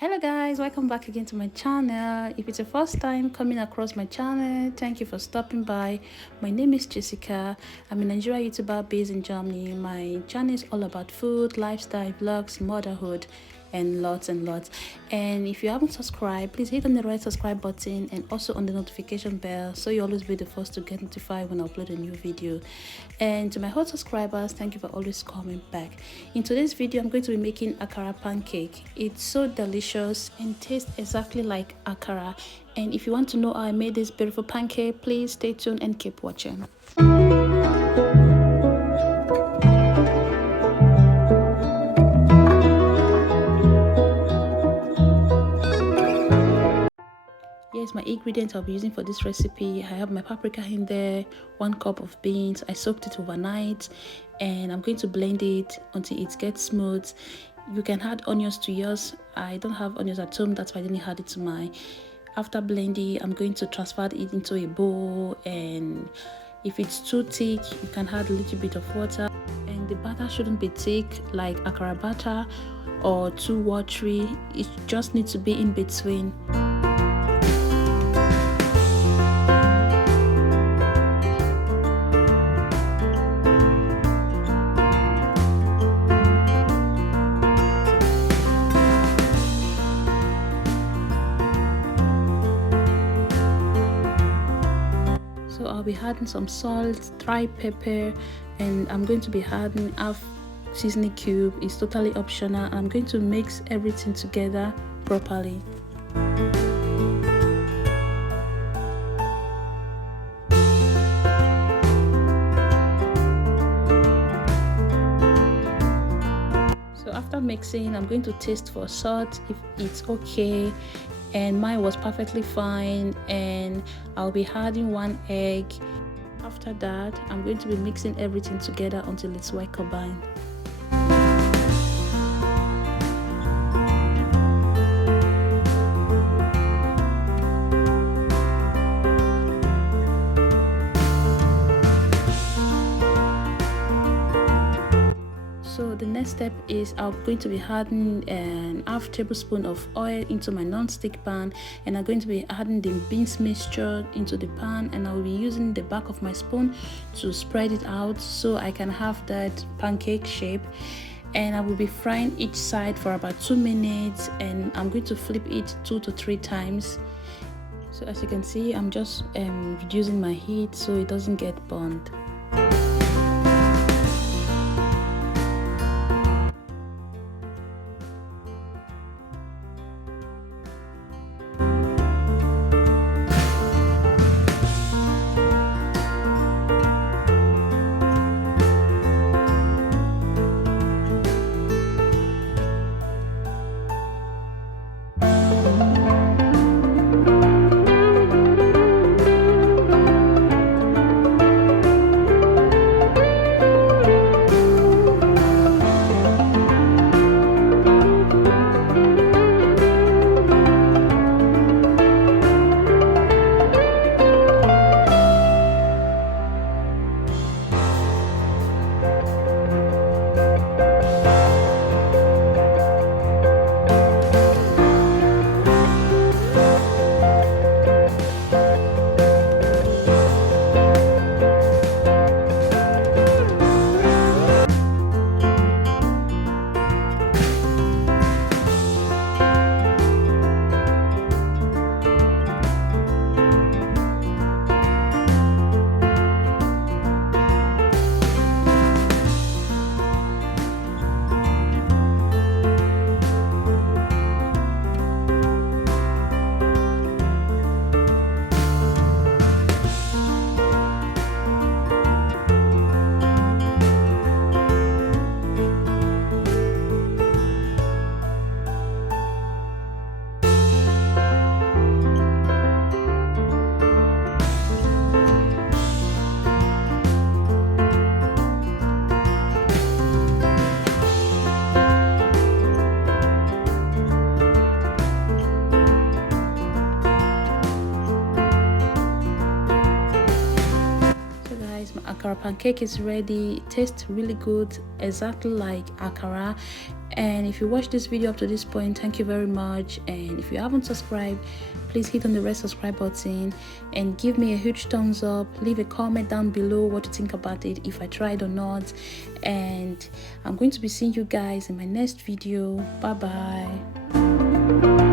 Hello guys, welcome back again to my channel. If it's your first time coming across my channel, thank you for stopping by. My name is Jessica. I'm a Nigerian YouTuber based in Germany. My channel is all about food, lifestyle, vlogs, motherhood, and lots. And if you haven't subscribed, please hit on the red subscribe button and also on the notification bell so you always be the first to get notified when I upload a new video. And to my hot subscribers, thank you for always coming back. In today's video, I'm going to be making akara pancake. It's so delicious and tastes exactly like akara. And if you want to know how I made this beautiful pancake, please stay tuned and keep watching. Here's my ingredients I'll be using for this recipe. I have my paprika in there, 1 cup of beans. I soaked it overnight and I'm going to blend it until it gets smooth. You can add onions to yours. I don't have onions at home, that's why I didn't add it to mine. After blending, I'm going to transfer it into a bowl, and if it's too thick, you can add a little bit of water. And the batter shouldn't be thick like akara batter or too watery. It just needs to be in between. So I'll be adding some salt, dry pepper, and I'm going to be adding half seasoning cube. It's totally optional. I'm going to mix everything together properly. So after mixing, I'm going to taste for salt if it's okay, and mine was perfectly fine. And I'll be adding 1 egg. After that, I'm going to be mixing everything together until it's well combined. So the next step is I'm going to be adding an half tablespoon of oil into my non-stick pan, and I'm going to be adding the beans mixture into the pan, and I will be using the back of my spoon to spread it out so I can have that pancake shape. And I will be frying each side for about 2 minutes, and I'm going to flip it 2 to 3 times. So as you can see, I'm just reducing my heat so it doesn't get burned. Akara pancake is ready. It tastes really good, exactly like akara. And if you watched this video up to this point, thank you very much. And if you haven't subscribed, please hit on the red subscribe button and give me a huge thumbs up. Leave a comment down below what you think about it, if I tried or not. And I'm going to be seeing you guys in my next video. Bye bye.